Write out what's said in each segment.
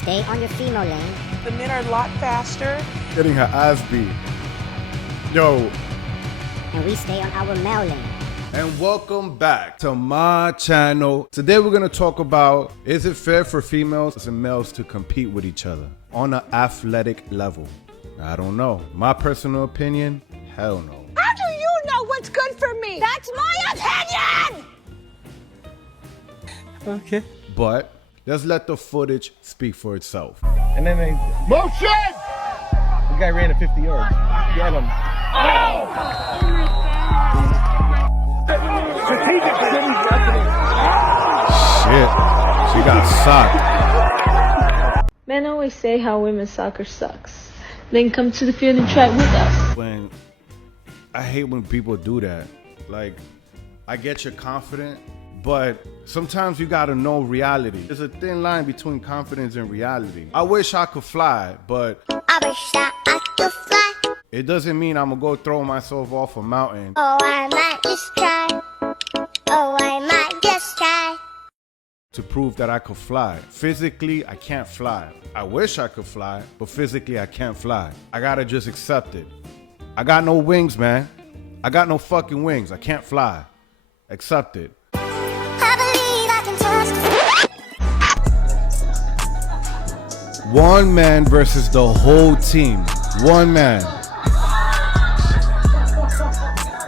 stay on your female lane. The men are a lot faster. Getting her ass beat. Yo. And we stay on our male lane. And welcome back to my channel. Today we're going to talk about, is it fair for females and males to compete with each other on an athletic level? I don't know. My personal opinion, hell no. How do you know what's good for me? That's my opinion! Okay. But let's let the footage speak for itself. And then they... Motion! The guy ran at 50 yards. Get him. Shit. She got socked. Men always say how women's soccer sucks. Then come to the field and try it with us. I hate when people do that. Like, I get you're confident, but sometimes you gotta know reality. There's a thin line between confidence and reality. I wish I could fly, but I wish that I could fly. it doesn't mean I'm gonna go throw myself off a mountain. Oh, I might just try. Oh, I might just try. To prove that I could fly. Physically, I can't fly. I wish I could fly, but physically I can't fly. I gotta just accept it. I got no wings, man. I got no fucking wings. I can't fly. Accept it. I believe I can trust. One man versus the whole team. One man.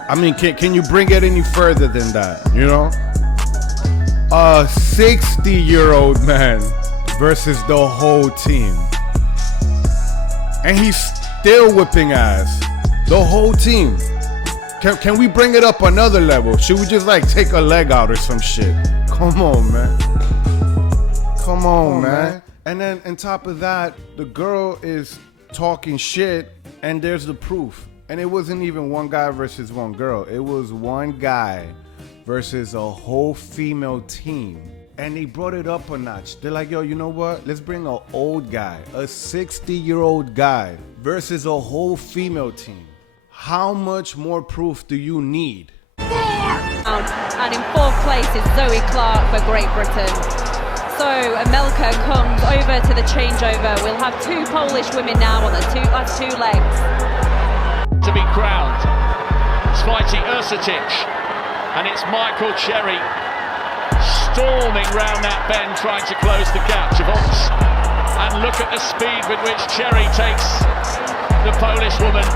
I mean, can you bring it any further than that, you know? A 60-year-old man versus the whole team. And he's still whipping ass. The whole team. Can we bring it up another level? Should we just like take a leg out or some shit? Come on, man. Come on, man. And then on top of that, the girl is talking shit and there's the proof. And it wasn't even one guy versus one girl. It was one guy versus a whole female team. And they brought it up a notch. They're like, yo, you know what? Let's bring an old guy, a 60-year-old guy versus a whole female team. How much more proof do you need? And in fourth place is Zoe Clark for Great Britain. So Amelka comes over to the changeover. We'll have two Polish women now on the last two legs. To be crowned, it's fighting Ursutic, and it's Michael Cherry storming round that bend, trying to close the gap. Javons, and look at the speed with which Cherry takes the Polish woman.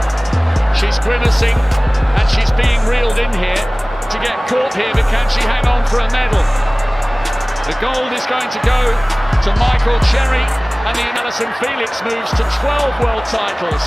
She's grimacing and she's being reeled in here to get caught here, but can she hang on for a medal? The gold is going to go to Michael Cherry, and the Alison Felix moves to 12 world titles.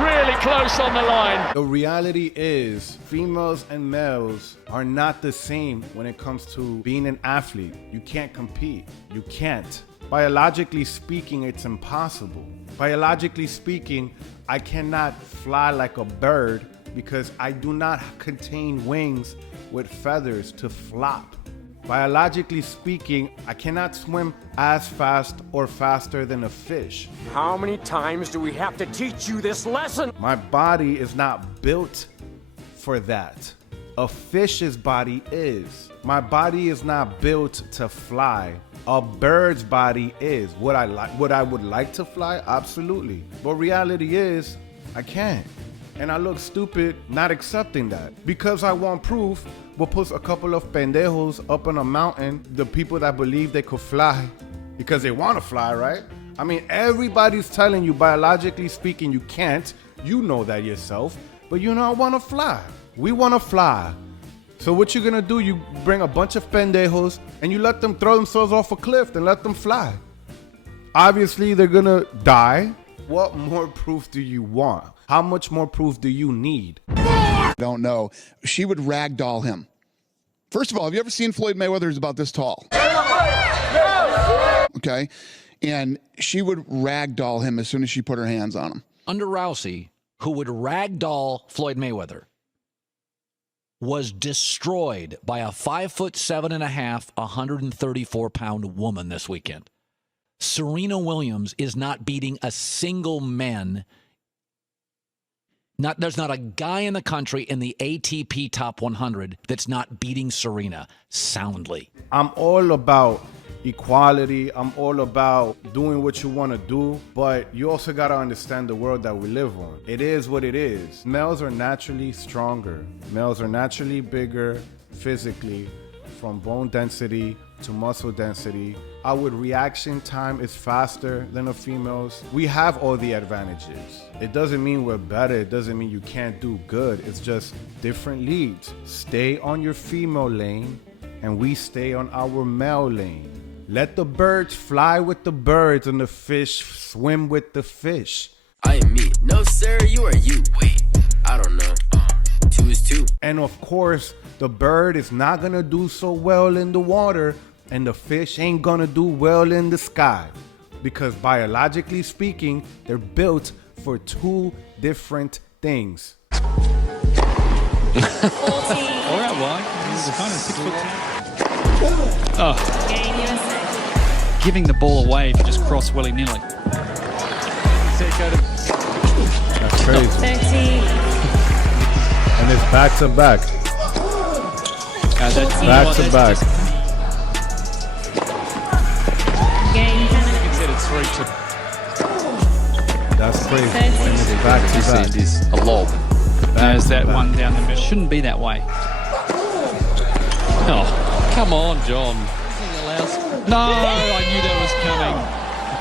Really close on the line. The reality is females and males are not the same when it comes to being an athlete. You can't compete. You can't. Biologically speaking, it's impossible. Biologically speaking, I cannot fly like a bird because I do not contain wings with feathers to flop. Biologically speaking, I cannot swim as fast or faster than a fish. How many times do we have to teach you this lesson? My body is not built for that. A fish's body is. My body is not built to fly. A bird's body is. Would I would like to fly? Absolutely. But reality is, I can't. And I look stupid not accepting that. Because I want proof, we'll put a couple of pendejos up on a mountain, the people that believe they could fly, because they want to fly, right? I mean, everybody's telling you, biologically speaking, you can't. You know that yourself. But you know, I want to fly. We want to fly. So what you're gonna do, you bring a bunch of pendejos and you let them throw themselves off a cliff and let them fly. Obviously, they're gonna die. What more proof do you want? How much more proof do you need? I don't know. She would ragdoll him. First of all, have you ever seen Floyd Mayweather is about this tall? Okay. And she would ragdoll him as soon as she put her hands on him. Under Rousey, who would ragdoll Floyd Mayweather, was destroyed by a 5'7.5", 134-pound woman this weekend. Serena Williams is not beating a single man. There's not a guy in the country in the ATP Top 100 that's not beating Serena soundly. I'm all about equality. I'm all about doing what you want to do, but you also got to understand the world that we live on. It is what it is. Males are naturally stronger. Males are naturally bigger physically, from bone density to muscle density. Our reaction time is faster than the females. We have all the advantages. It doesn't mean we're better. It doesn't mean you can't do good. It's just different leads. Stay on your female lane and we stay on our male lane. Let the birds fly with the birds and the fish swim with the fish. I am me. No, sir, you are you. Wait, I don't know. 2 is 2. And of course, the bird is not gonna do so well in the water and the fish ain't gonna do well in the sky, because biologically speaking, they're built for two different things. All right, why? This is kind of 6 foot 10. Oh. Giving the ball away if you just cross willy-nilly. That's crazy. 30. And it's back to back. Back to back. That's crazy. And it's back to back. It is a lob. There's that one down the middle. Shouldn't be that way. Oh, come on, John. No, I knew that was coming.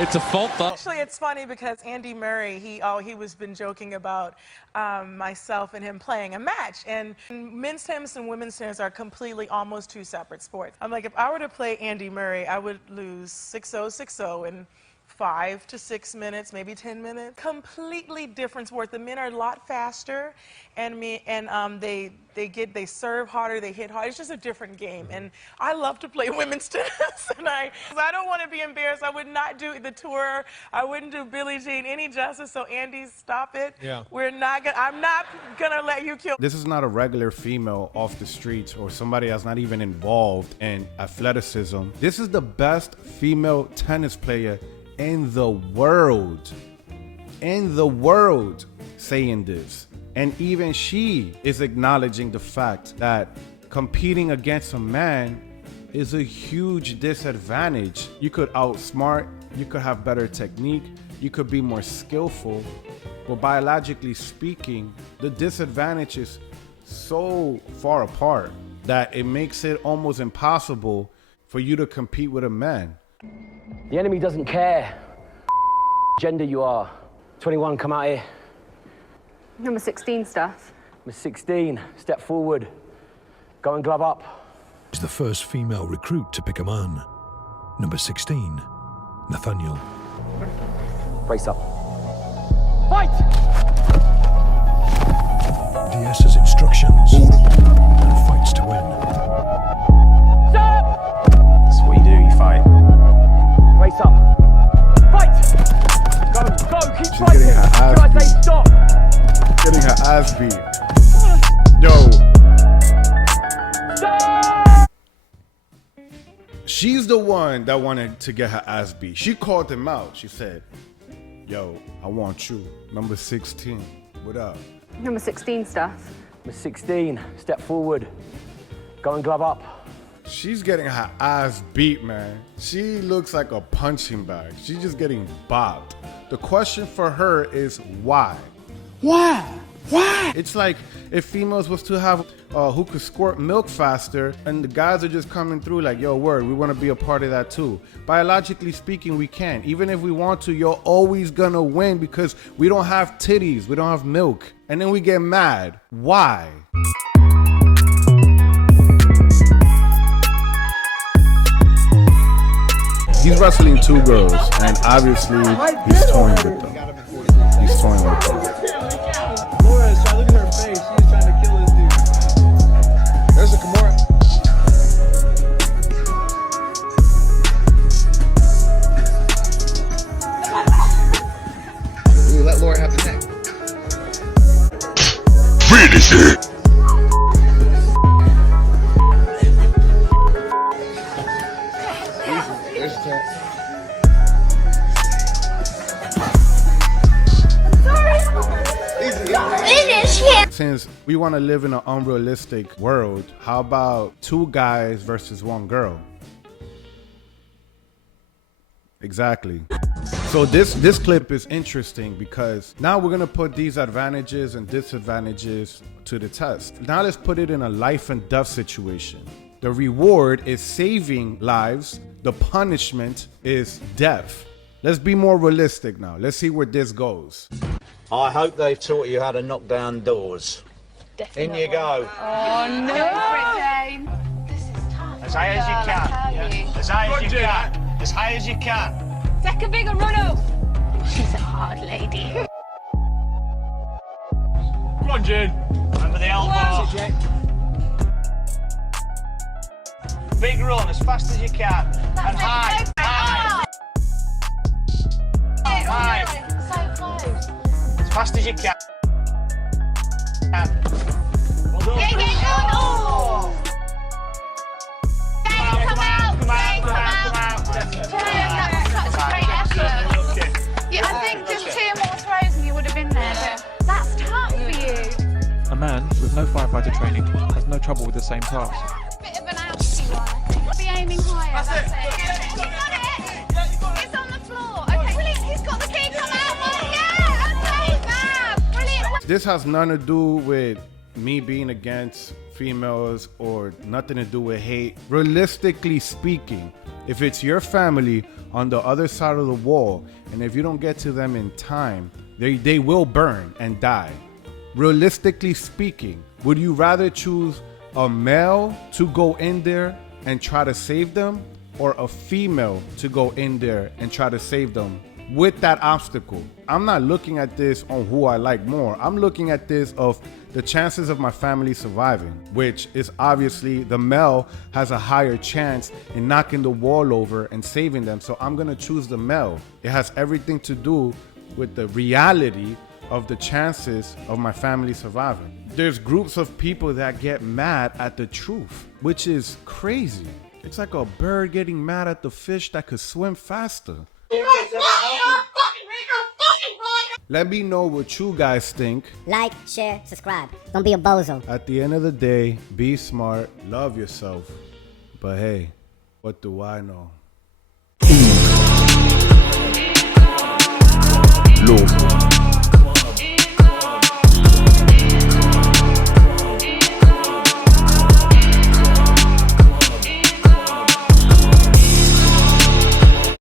It's a fault, though. Actually, it's funny because Andy Murray, he was been joking about myself and him playing a match. And men's tennis and women's tennis are completely almost two separate sports. I'm like, if I were to play Andy Murray, I would lose 6-0, 6-0 in 5 to 6 minutes, maybe 10 minutes. Completely different sport. The men are a lot faster, and they serve harder, they hit hard. It's just a different game, and I love to play women's tennis. And I don't want to be embarrassed. I would not do the tour. I wouldn't do Billie Jean any justice. So Andy, stop it. Yeah. I'm not gonna let you kill. This is not a regular female off the streets or somebody that's not even involved in athleticism. This is the best female tennis player in the world saying this. And even she is acknowledging the fact that competing against a man is a huge disadvantage. You could outsmart, you could have better technique, you could be more skillful, but biologically speaking, the disadvantage is so far apart that it makes it almost impossible for you to compete with a man. The enemy doesn't care gender you are. 21, come out here. Number 16 stuff. Number 16, step forward. Go and glove up. Is the first female recruit to pick a man. Number 16, Nathaniel. Brace up. Fight! DS's instructions. And fights to win. That's what you do, you fight. Brace up. Fight! Go, keep She's fighting. getting her ass I say stop. Getting her ass beat. Yo. Stop! She's the one that wanted to get her ass beat. She called him out. She said, yo, I want you. Number 16. What up? Number 16 stuff. Number 16, step forward. Go and glove up. She's getting her ass beat, man. She looks like a punching bag. She's just getting bopped. The question for her is why? Why? It's like if females was to have who could squirt milk faster, and the guys are just coming through like, yo, word, we want to be a part of that too. Biologically speaking, we can. Even if we want to, you're always gonna win because we don't have titties, we don't have milk. And then we get mad. Why? He's wrestling two girls, and obviously he's toying with them. He's toying with them. Laura, try look at her face. She's trying to kill this dude. There's a Kimura. Ooh, let Laura have the neck. Finish it! There's the Since we want to live in an unrealistic world, how about two guys versus one girl? Exactly. So this clip is interesting because now we're gonna put these advantages and disadvantages to the test. Now let's put it in a life and death situation. The reward is saving lives. The punishment is death. Let's be more realistic now. Let's see where this goes. I hope they've taught you how to knock down doors. Definitely. In you go. Oh no! This is tough. As high as you can. As high as you can. As high as you can. Take a bigger run up. She's a hard lady. Come on, June. Remember the elbow. Big run as fast as you can. And high. High. High. So close. As fast as you can. Well done. Oh! Come out. That's such a great effort. Yeah, I think just 2 more throws and you would have been there, but that's tough for you. A man with no firefighter training has no trouble with the same task. Bit of an outsy one, I think. Be aiming higher, that's it. You got it! It's on the floor. Okay, brilliant, he's got the key, come out! Yeah, okay, fab! Brilliant! This has nothing to do with me being against females or nothing to do with hate. Realistically speaking, if it's your family on the other side of the wall and if you don't get to them in time, they will burn and die. Realistically speaking, would you rather choose a male to go in there and try to save them or a female to go in there and try to save them with that obstacle? I'm not looking at this on who I like more. I'm looking at this of the chances of my family surviving, which is obviously the male has a higher chance in knocking the wall over and saving them. So I'm gonna choose the male. It has everything to do with the reality of the chances of my family surviving. There's groups of people that get mad at the truth, which is crazy. It's like a bird getting mad at the fish that could swim faster. Let me know what you guys think. Like, share, subscribe. Don't be a bozo. At the end of the day, be smart, love yourself. But hey, what do I know? Look.